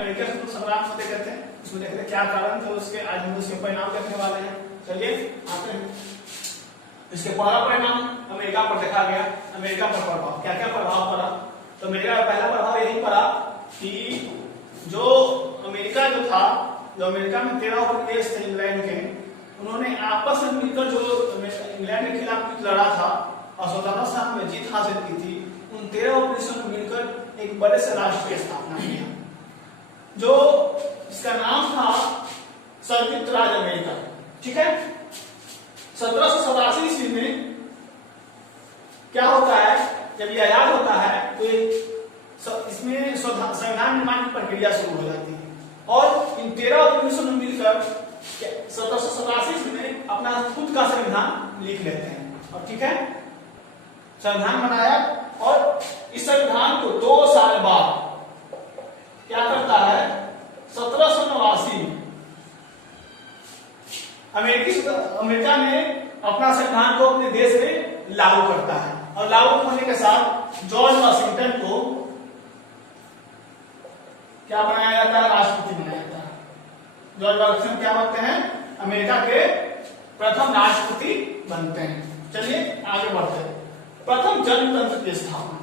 America संग्राम को देखते हैं, इसमें देखते हैं क्या कारण थे उसके, आज हम उसके परिणाम देखने वाले हैं। चलिए आते हैं। इसके पहला परिणाम अमेरिका पर देखा गया। अमेरिका पर प्रभाव, क्या क्या प्रभाव पड़ा? तो अमेरिका का पहला प्रभाव यही पड़ा कि जो अमेरिका जो था, जो अमेरिका में 13 उपनिवेश थे इंग्लैंड के, उन्होंने आपस में मिलकर जो इंग्लैंड के खिलाफ लड़ा था और स्वतंत्रता संग्राम में जीत हासिल की थी, उन 13 उपनिवेशों ने मिलकर एक बड़े से राष्ट्र की स्थापना किया, जो इसका नाम था संयुक्त राज्य अमेरिका। ठीक है। 1787 ईस्वी में क्या होता है, जब ये आजाद होता है तो इसमें संविधान निर्माण की प्रक्रिया शुरू हो जाती है और इन 13 उपनिवेशों ने मिलकर 1787 ईस्वी में अपना खुद का संविधान लिख लेते हैं। और ठीक है, संविधान बनाया और इस संविधान को 2 साल बाद क्या करता है, 1789 में अमेरिका में अपना संविधान को अपने देश में लागू करता है और लागू होने के साथ जॉर्ज वाशिंगटन को क्या बनाया जाता है, राष्ट्रपति बनाया जाता है। जॉर्ज वाशिंगटन क्या बनते हैं, अमेरिका के प्रथम राष्ट्रपति बनते हैं। चलिए आगे बढ़ते हैं। प्रथम जनतंत्र की स्थापना।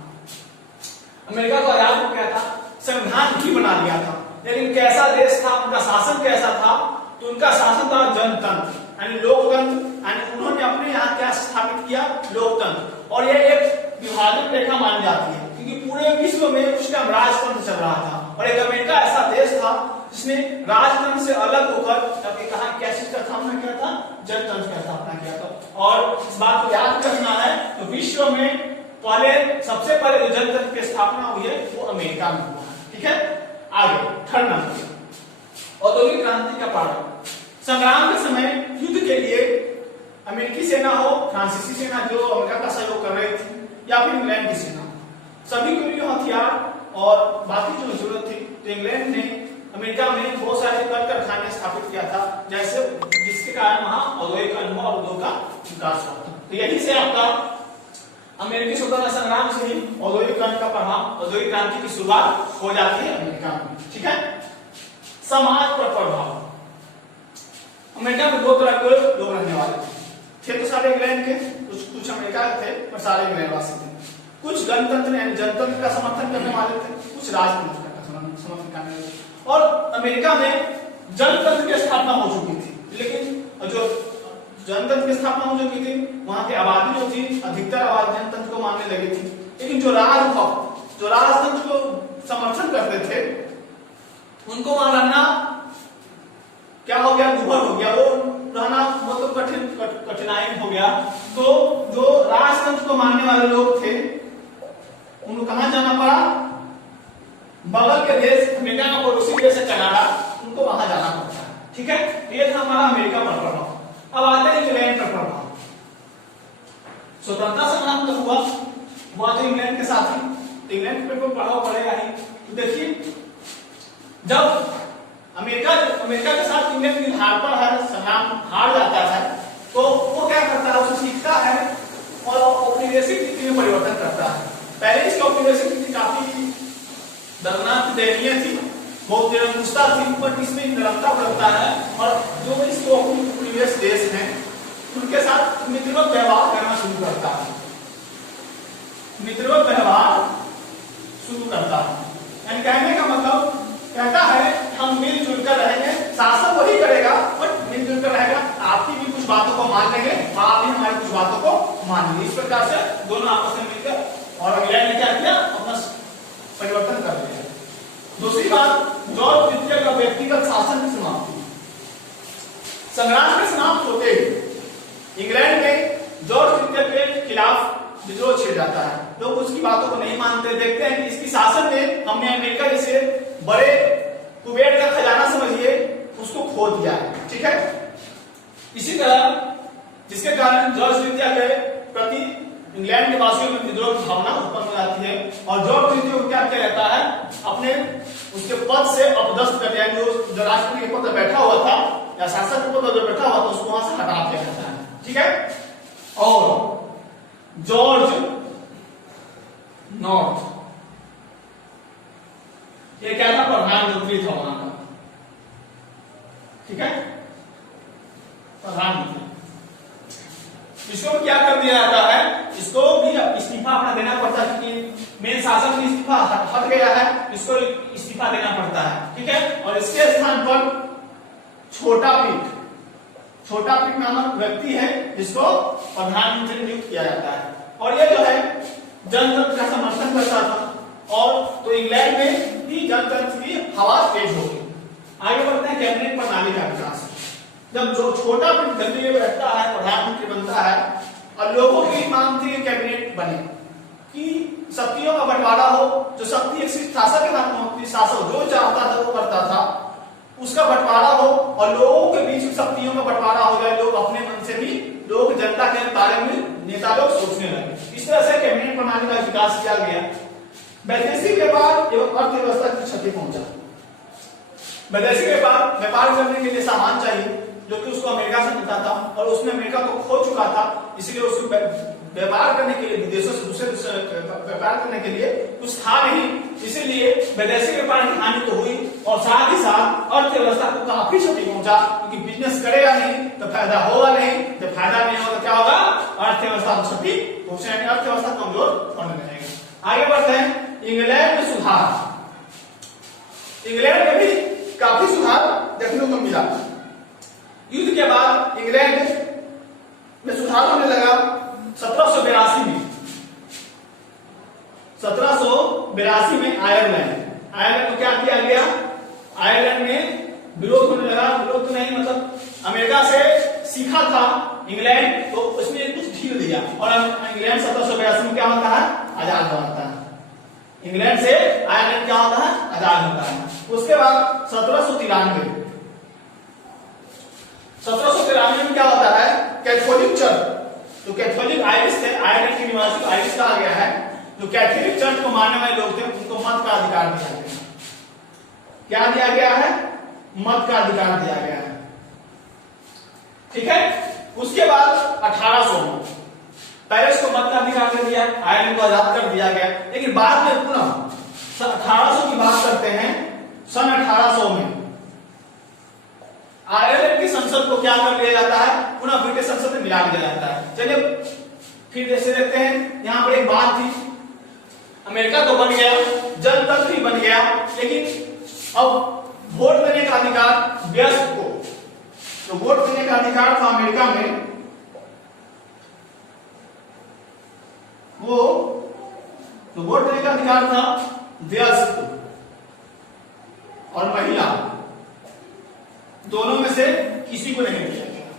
अमेरिका को आजाद हो गया था, संविधान भी बना लिया था, लेकिन कैसा देश था, उनका शासन कैसा था? तो उनका शासन था जनतंत्र यानी लोकतंत्र, यानी उन्होंने अपने यहाँ क्या स्थापित किया, लोकतंत्र। और यह एक विभाजन रेखा मानी जाती है क्योंकि पूरे विश्व में उस टाइम राजतंत्र चल रहा था और एक अमेरिका ऐसा देश था जिसने राजतंत्र से अलग होकर कहा क्या चीज का स्थापना किया था, जनतंत्र का स्थापना किया था। और इस बात को याद करना है तो विश्व में सबसे पहले जो जनतंत्र की स्थापना हुई है वो अमेरिका में हुआ। ठीक है, आगे थर्ड नंबर, औद्योगिक क्रांति का प्रारंभ। संग्राम के समय युद्ध के लिए अमेरिकी सेना हो, फ्रांसीसी सेना जो अमेरिका का सहयोग कर रही थी, या फिर इंग्लैंड की सेना, सभी के लिए हथियार और बाकी जो जरूरत थी, तो इंग्लैंड ने अमेरिका में बहुत सारे कल कारखाने स्थापित किया था, जैसे जिसके कारण वहां औद्योगिक अनुभव और उद्योग का विकास हुआ था। तो यही से आपका अमेरिकी स्वतंत्रता संग्राम से ही औद्योगिक क्रांति का प्रभाव, औद्योगिक क्रांति की शुरुआत हो जाती है अमेरिका में। ठीक है। समाज पर प्रभाव। अमेरिका में 2 तरह के लोग रहने वाले थे तो सारे इंग्लैंड के, कुछ अमेरिका के थे पर सारे इंग्लैंड वासी थे। कुछ गणतंत्र यानी जनतंत्र का समर्थन करने वाले थे, कुछ राजतंत्र का समर्थन करने वाले थे। और अमेरिका में जनतंत्र की स्थापना हो चुकी थी, लेकिन जो जनतंत्र की स्थापना हो चुकी थी, वहां की आबादी जो थी, अधिकतर आबादी जनतंत्र को मानने लगी थी। लेकिन जो राजभक्त, जो राजतंत्र को समर्थन करते थे, उनको वहां रहना क्या हो गया, दुभर हो गया, वो रहना बहुत कठिनाई हो गया। तो जो राजतंत्र को मानने वाले लोग थे, उनको कहां जाना पड़ा, बगल के देश अमेरिका का पड़ोसी देश है कनाडा, उनको वहां जाना पड़ता है। ठीक है, ये था हमारा अमेरिका पर प्रभाव। अब आते हैं इंग्लैंड पर प्रभाव। स्वतंत्रता संग्राम तो हुआ तो इंग्लैंड के साथ ही, इंग्लैंड पर प्रभाव पड़ेगा ही। तो देखिए, जब अमेरिका के साथ इंग्लैंड की हार पर संग्राम हार जाता है, तो वो क्या करता है, उसे सीखता है और औपनिवेशिक नीति में परिवर्तन करता है। पहले इसकी औपनिवेशिक नीति काफी दर्दनाक दयनीय थी, बहुत निरंकुशता थी, पर इसमें निरंता बढ़ता है और जो इसको उपनिवेश देश हैं उनके साथ मित्रवत व्यवहार करना शुरू करता है, मित्रवत व्यवहार शुरू करता है। यानी कहने का मतलब कहता है हम मिलजुल कर रहेंगे, शासन वही करेगा बट मिलजुल कर रहेगा, आपकी भी कुछ बातों को मान लेंगे, आप भी हमारी कुछ बातों को मान लेंगे। इस प्रकार से दोनों आपस में मिलकर, और इंग्लैंड ने क्या किया, अपना परिवर्तन कर लिया। दूसरी बात, जॉर्ज तृतीय का व्यक्तिगत शासन की समाप्ति। संग्राम के समाप्त होते ही इंग्लैंड में जॉर्ज तृतीय के खिलाफ विद्रोह छिड़ जाता है। लोग उसकी बातों को नहीं मानते, देखते हैं कि इसकी शासन में हमने अमेरिका जैसे बड़े कुबेर का खजाना समझिए उसको खो दिया है। ठीक है, इसी तरह जिसके कारण जॉर्ज तृतीय के प्रति इंग्लैंड के वासियों में विद्रोह की भावना उत्पन्न हो जाती है और जॉर्ज तृतीय को क्या किया जाता है, अपने उसके पद से अपदस्थ कर दिया। जो राष्ट्रपति के पद पर बैठा हुआ था या शासक के पद पर बैठा हुआ था, उसको वहां से हटा दिया जाता है। ठीक है, और जॉर्ज नॉर्थ ये क्या था, प्रधानमंत्री था वहां का, ठीक है, प्रधानमंत्री। इसको क्या कर दिया जाता है, इसको भी इस्तीफा अपना देना पड़ता है, क्योंकि मेन शासक में इस्तीफा हट गया है, इसको इस्तीफा देना पड़ता है, ठीक है। और इसके स्थान पर छोटा पीठ नामक व्यक्ति है जिसको प्रधानमंत्री नियुक्त किया जाता है। और ये जो है जनतंत्र का समर्थन करता था, और तो इंग्लैंड में भी जनतंत्र की हवा तेज हो गई। आगे बढ़ते हैं कैबिनेट प्रणाली का विकास। जब जो छोटा पीठ गद्दी में बैठता है, प्रधानमंत्री बनता है, और लोगों की मांग थी कैबिनेट बने कि शक्तियों का बंटवारा हो, जो शक्ति एक शासक के हाथ में होती, शासक जो चाहता था वो करता था, उसका बंटवारा हो, और लोगों के बीच शक्तियों का बंटवारा हो जाए, लोग अपने मन से भी लोग जनता के बारे में नेता लोग सोचने लगे। इस तरह से कैबिनेट प्रणाली का विकास किया गया। वैदेशिक व्यापार एवं अर्थव्यवस्था की क्षति पहुंचा। वैदेशिक व्यापार करने के लिए सामान चाहिए, जो कि उसको अमेरिका से मिलता था, और उसने अमेरिका को खो चुका था, इसलिए उसको व्यापार करने के लिए विदेशों से दूसरे व्यापार करने के लिए कुछ था नहीं, इसीलिए वैदेशिक व्यापार की हानि तो हुई, और साथ ही साथ अर्थव्यवस्था को काफी क्षति पहुंचा, क्योंकि बिजनेस करेगा नहीं तो फायदा होगा नहीं, जब फायदा नहीं होगा क्या होगा, अर्थव्यवस्था को क्षति पहुंचेगी, अर्थव्यवस्था कमजोर होने लगेगी। आगे बढ़ते हैं, इंग्लैंड में सुधार। इंग्लैंड में भी काफी सुधार देखने को मिला। युद्ध के बाद इंग्लैंड में सुधार होने लगा। 1782 में आयरलैंड को क्या किया गया, आयरलैंड में विरोध होने लगा। विरोध नहीं, मतलब अमेरिका से सीखा था इंग्लैंड, तो उसमें कुछ ढील दिया, और इंग्लैंड 1782 में क्या होता है, आजाद होता है। इंग्लैंड से आयरलैंड क्या होता है, आजाद होता है। उसके बाद 1793 में क्या होता है, कैथोलिक चर्च, तो कैथोलिक आयरिश थे, आयरलैंड के निवासी को आयरिश कहा गया है, जो कैथोलिक चर्च को मानने वाले लोग थे, उनको मत का अधिकार दिया गया। क्या दिया गया है, मत का अधिकार दिया गया है, ठीक है। उसके बाद 1800 में पेरिस को मत का अधिकार दे दिया, आयरलैंड को आजाद कर दिया गया। लेकिन बाद में पुनः 1800 की बात करते हैं, सन 1800 में आयरलैंड की संसद को क्या कर लिया जाता है, पुनः ब्रिटिश संसद में मिला दिया जाता है। चलिए फिर जैसे देखते हैं, यहाँ पर एक बात थी, अमेरिका तो बन गया, जनतंत्र ही बन गया, लेकिन अब वोट देने का अधिकार वयस्क को, तो वोट देने का अधिकार था अमेरिका में, वो तो वोट देने का अधिकार था वयस्क और महिला, दोनों में से किसी को नहीं दिया गया।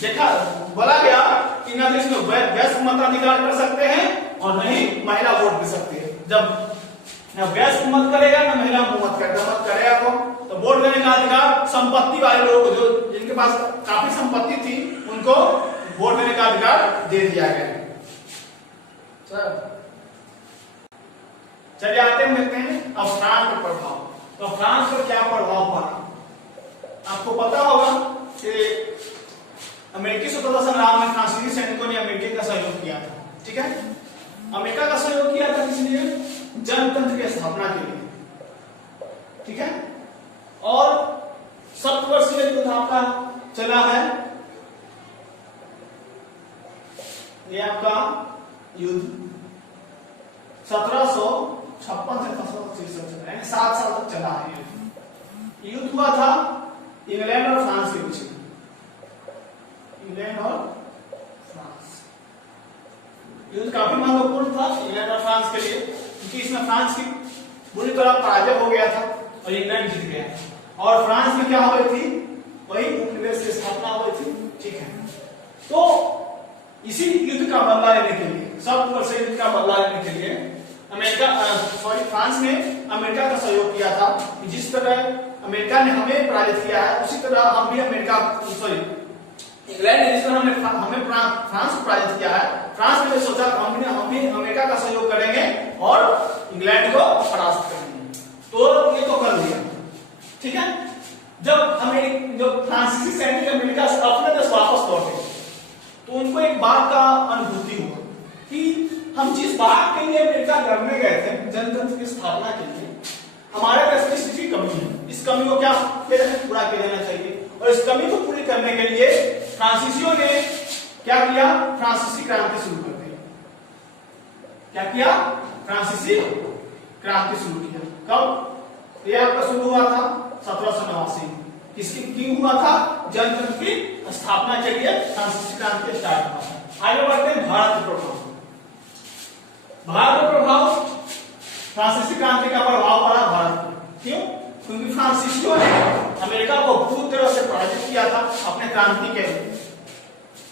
देखा, बोला गया कि ना इसमें वयस्क मताधिकार कर सकते हैं और नहीं महिला वोट दे सकती है। जब ना वयस्क मत करेगा ना महिला मत करेगा तो वोट देने का अधिकार संपत्ति वाले लोगों को, जो जिनके पास काफी संपत्ति थी, उनको वोट देने का अधिकार दे दिया गया। चलिए आते हैं, देखते हैं अब फ्रांस पर प्रभाव। तो फ्रांस पर क्या प्रभाव पड़ा, आपको पता होगा कि अमेरिकी स्वतंत्रता संग्राम में फ्रांसीसी सैनिकों ने अमेरिका का सहयोग किया था, ठीक है। अमेरिका का सहयोग किया था इसलिए जनतंत्र की स्थापना के लिए, ठीक है। और 7 वर्षीय युद्ध आपका चला है, ये आपका युद्ध 1756 से 1763 यानी 7 साल तक चला है। युद्ध हुआ था इंग्लैंड और फ्रांस के बीच में, इंग्लैंड और फ्रांस। युद्ध काफी महत्वपूर्ण था इंग्लैंड और फ्रांस के लिए, क्योंकि इसमें फ्रांस की बुरी तरह पराजय हो गया था और इंग्लैंड जीत गया, और फ्रांस में क्या हो गई थी, वही उपनिवेश की स्थापना हुई थी, ठीक है। तो इसी युद्ध का बदला लेने के लिए, 7 वर्षीय युद्ध का बदला लेने के लिए फ्रांस ने अमेरिका का सहयोग किया था। जिस तरह अमेरिका ने हमें पराजित किया है, उसी तरह हम भी इंग्लैंड ने जिस तरह हमें फ्रांस को पराजित किया है, फ्रांस ने सोचा हम भी अमेरिका का सहयोग करेंगे और इंग्लैंड को परास्त करेंगे। तो ये तो कर दिया, ठीक है। जब फ्रांसीसी सैनिक अमेरिका से अपने देश वापस लौटे, तो उनको एक बात का अनुभूति हुआ कि हम जिस बात के लिए अमेरिका लड़ने गए थे, जनतंत्र की स्थापना के लिए, हमारे पास इस चीज की कमी है, इस कमी को क्या पूरा किया जाना चाहिए। और इस कमी को पूरी करने के लिए फ्रांसीसियों ने क्या किया, फ्रांसीसी क्रांति शुरू कर दी। क्या किया, फ्रांसीसी क्रांति शुरू किया। कब ये आपका शुरू हुआ था, 1789। किसकी क्यों हुआ था, जनतंत्र की स्थापना के लिए फ्रांसीसी क्रांति स्टार्ट हुआ था। आगे बढ़ते हैं भारत का प्रभाव। भारत का प्रभाव, फ्रांसीसी क्रांति का प्रभाव पड़ा भारत पर। क्यों, क्योंकि फ्रांसीसियों ने अमेरिका को पूरी तरह से पराजित किया था अपने क्रांति के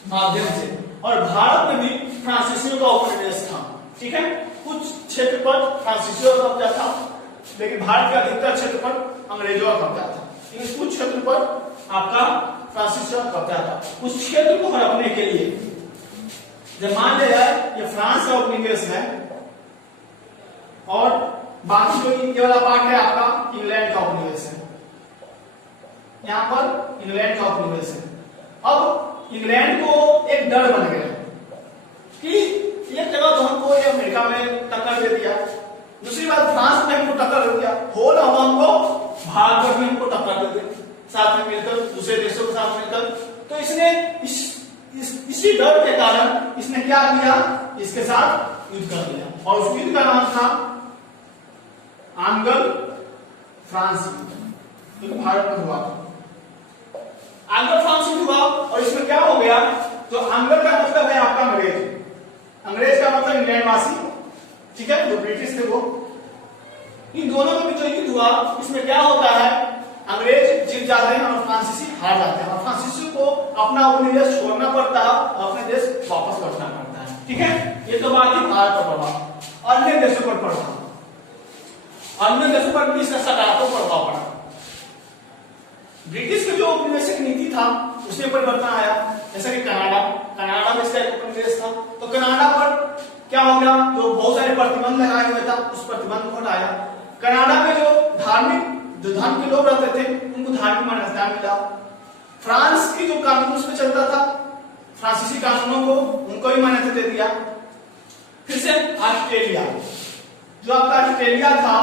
माध्यम से। और भारत में भी फ्रांसीसियों का उपनिवेश था। ठीक है, कुछ क्षेत्र पर फ्रांसीसियों का कब्जा था, लेकिन भारत के अधिकतर क्षेत्र पर अंग्रेजों का कब्जा था। लेकिन कुछ क्षेत्र पर आपका फ्रांसीसियों का कब्जा था। उस क्षेत्र को हड़पने के लिए, जब मान लिया जाए ये फ्रांस का उपनिवेश है और बाकी जो ये वाला पार्ट है आपका इंग्लैंड का उपनिवेश है, यहां पर इंग्लैंड का उपनिवेश है। अब इंग्लैंड को एक डर बन गया कि एक जगह तो हमको ये अमेरिका में टक्कर दे दिया, दूसरी बात फ्रांस में हमको टक्कर दे दिया, हो ना हमको भारत भर में हमको टक्कर दे दे साथ में मिलकर, दूसरे देशों के साथ मिलकर। तो इसने इसी डर के कारण इसने क्या किया, इसके साथ युद्ध कर दिया। और उस युद्ध का नाम था आंग्ल फ्रांस युद्ध, जो भारत में हुआ था। आंग्ल फ्रांस युद्ध हुआ और इसमें क्या हो गया, तो आंग्ल का मतलब है आपका अंग्रेज, अंग्रेज का मतलब इंग्लैंड वासी, ठीक है, जो ब्रिटिश थे वो। इन दोनों में जो युद्ध हुआ, इसमें क्या होता है, अंग्रेज जीत जाते हैं और फ्रांसीसी हार जाते हैं, और फ्रांसीसी को अपना उपनिवेश छोड़ना पड़ता है और अपने देश वापस लौटना पड़ता है। ठीक है, ये तो बात थी भारत का प्रभाव। अन्य देशों पर प्रभाव, अन्य देशों पर भी इसका सकारात्मक प्रभाव पड़ा। ब्रिटिश की जो उपनिवेशिक नीति था उसमें परिवर्तन आया, जैसे कि कनाडा में इसका एक उपनिवेश था, तो कनाडा पर क्या हो गया, जो बहुत सारे प्रतिबंध लगाए हुए था उस प्रतिबंध को हटाया। कनाडा में जो धर्म के लोग रहते थे उनको धार्मिक मान्यता मिला। फ्रांस की जो कानून उस पर चलता था, फ्रांसीसी कानूनों को उनको भी मान्यता दे दिया। फिर से ऑस्ट्रेलिया, जो आपका ऑस्ट्रेलिया था,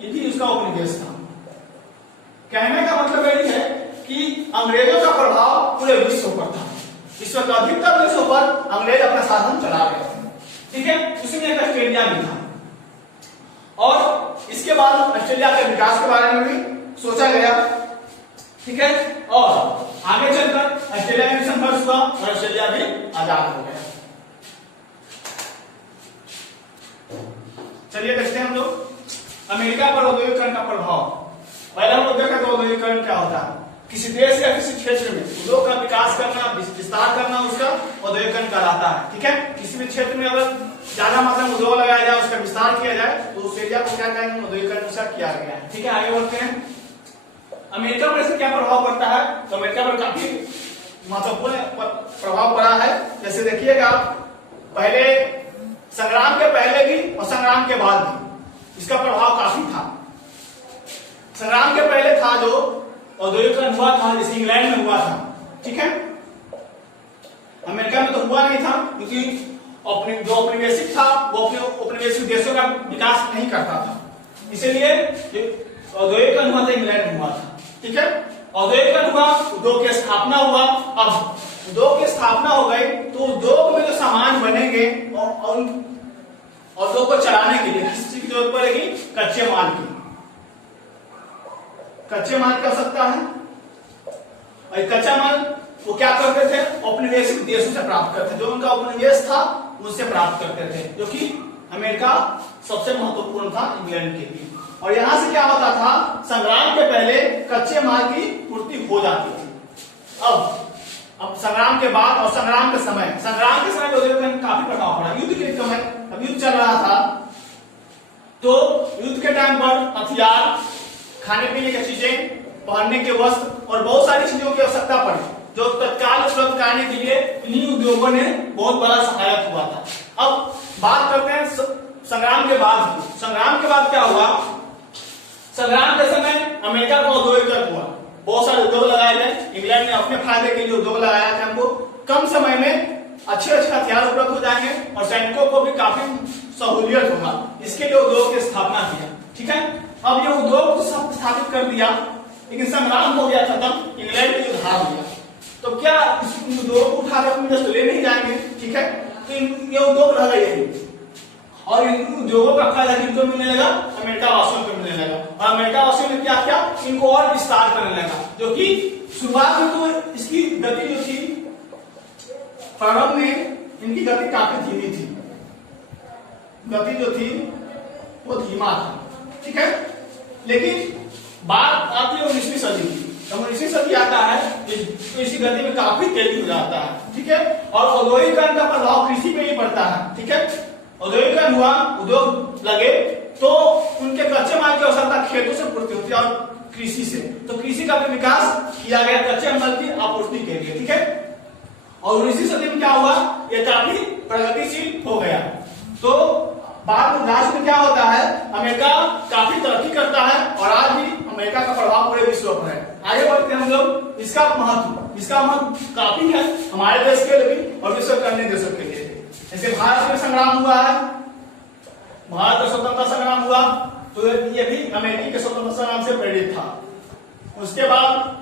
ये भी उसका उपनिवेश था। कहने का मतलब यही है कि अंग्रेजों का प्रभाव पूरे विश्व पर था। विश्व के अधिकतर देशों पर अंग्रेज अपना शासन चला रहे थे। ठीक है, उसमें एक ऑस्ट्रेलिया भी था। और इसके बाद ऑस्ट्रेलिया के विकास के बारे में भी सोचा गया। ठीक है, और आगे चलकर ऑस्ट्रेलिया में संघर्ष हुआ और ऑस्ट्रेलिया भी आजाद हो गया। चलिए देखते हैं हम लोग अमेरिका पर औद्योगिकरण का प्रभाव। पहले हम लोग देखा तो औद्योगिकरण क्या होता है, किसी देश या किसी क्षेत्र में उद्योग का विकास करना, विस्तार करना, उसका औद्योगिकरण कहलाता है। ठीक है, किसी भी क्षेत्र में अगर ज्यादा मात्रा में उद्योग लगाया जाए, उसका विस्तार किया जाए, तो उस एरिया को क्या कहेंगे, औद्योगिकरण उसका किया गया है। ठीक है, आगे बढ़ते हैं। अमेरिका पर इससे क्या प्रभाव पड़ता है, तो अमेरिका पर काफी महत्वपूर्ण प्रभाव पड़ा है। जैसे देखिएगा, पहले संग्राम के पहले भी और संग्राम के बाद भी इसका प्रभाव काफी था। संग्राम के पहले था जो औद्योगिकरण हुआ था, जैसे इंग्लैंड में हुआ था। ठीक है, अमेरिका में तो हुआ नहीं था, क्योंकि जो औपनिवेशिक था वो अपने औपनिवेशिक देशों का विकास नहीं करता था, इसलिए औद्योगिकरण हुआ था, इंग्लैंड में हुआ था। ठीक है, औद्योगिकरण हुआ, उद्योग की स्थापना हुआ। अब उद्योग की स्थापना हो गई तो उद्योग में जो सामान बनेंगे और उद्योग को चलाने के लिए किस चीज की जरूरत पड़ेगी, कच्चे माल की। कच्चे माल की आवश्यकता है, और कच्चा माल वो क्या करते थे, औपनिवेशिक देशों से प्राप्त करते थे, जो उनका उपनिवेश था उससे प्राप्त करते थे, जो कि अमेरिका सबसे महत्वपूर्ण था इंग्लैंड के लिए। और यहां से क्या होता था, संग्राम के पहले कच्चे माल की पूर्ति हो जाती थी। अब संग्राम के बाद और संग्राम के समय औद्योगिकरण काफी प्रभाव पड़ा। युद्ध के समय, अब युद्ध चल रहा था, तो युद्ध के टाइम पर हथियार, खाने पीने की चीजें, पहनने के वस्त्र और बहुत सारी चीजों की आवश्यकता पड़ी, जो तत्काल उपलब्ध कराने के लिए इन्हीं उद्योगों ने बहुत बड़ा सहायक हुआ था। अब बात करते हैं संग्राम के बाद। संग्राम के बाद क्या हुआ, संग्राम के समय अमेरिका का औद्योगिकरण हुआ, बहुत सारे उद्योग लगाए गए। इंग्लैंड ने अपने फायदे के लिए उद्योग लगाया कि हमको कम समय में अच्छे हथियार उपलब्ध हो जाएंगे और सैनिकों को भी काफी सहूलियत होगा, इसके लिए उद्योग की स्थापना किया। ठीक है, अब ये उद्योग तो सब स्थापित कर दिया, लेकिन संग्राम हो गया खत्म, इंग्लैंड की उधार हो गया। तो क्या इस उद्योग को उठा कर तो ले नहीं जाएंगे, ठीक है, तो ये उद्योग रह गए और इन उद्योगों का फायदा किनको मिलने लगा, अमेरिका वासियों को मिलने लगा। और अमेरिका वासियों ने क्या किया, इनको और विस्तार करने लगा, जो कि शुरुआत में तो इसकी गति जो थी, प्रारंभ में इनकी गति काफी धीमी थी, गति जो थी वो धीमा था, ठीक है। लेकिन बात आती है 19वीं सदी की, जब 19वीं सदी आता है तो इसी गति में काफी तेजी हो जाता है, ठीक है। और औद्योगिकरण का प्रभाव कृषि पे ही पड़ता है, ठीक है। औद्योगिकरण हुआ, उद्योग लगे, तो उनके कच्चे माल की आवश्यकता खेतों से पूर्ति होती है और कृषि से, तो कृषि का भी विकास किया गया कच्चे माल की आपूर्ति के लिए, ठीक है। और 19वीं सदी में क्या हुआ, ये काफी प्रगतिशील हो गया। तो बाद में लास्ट में क्या होता है, अमेरिका काफी तरक्की करता है और आज भी अमेरिका का प्रभाव पूरे विश्व पर है। आगे बढ़ते हैं हम लोग, इसका महत्व काफी है हमारे देश के लिए भी और विश्व के अन्य देशों के लिए। जैसे भारत में संग्राम हुआ है, भारत का स्वतंत्रता संग्राम हुआ, तो ये भी अमेरिकी के स्वतंत्रता संग्राम से प्रेरित था। उसके बाद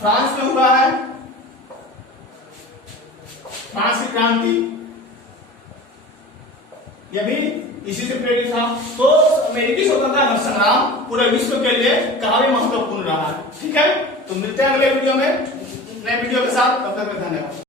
फ्रांस में हुआ है फ्रांस की क्रांति, यह भी इसी से प्रेरित था। तो अमेरिकी स्वतंत्रता संग्राम पूरे विश्व के लिए काफी महत्वपूर्ण रहा है, ठीक है। तो मिलते हैं अगले वीडियो में, नए वीडियो के साथ, तब तक धन्यवाद।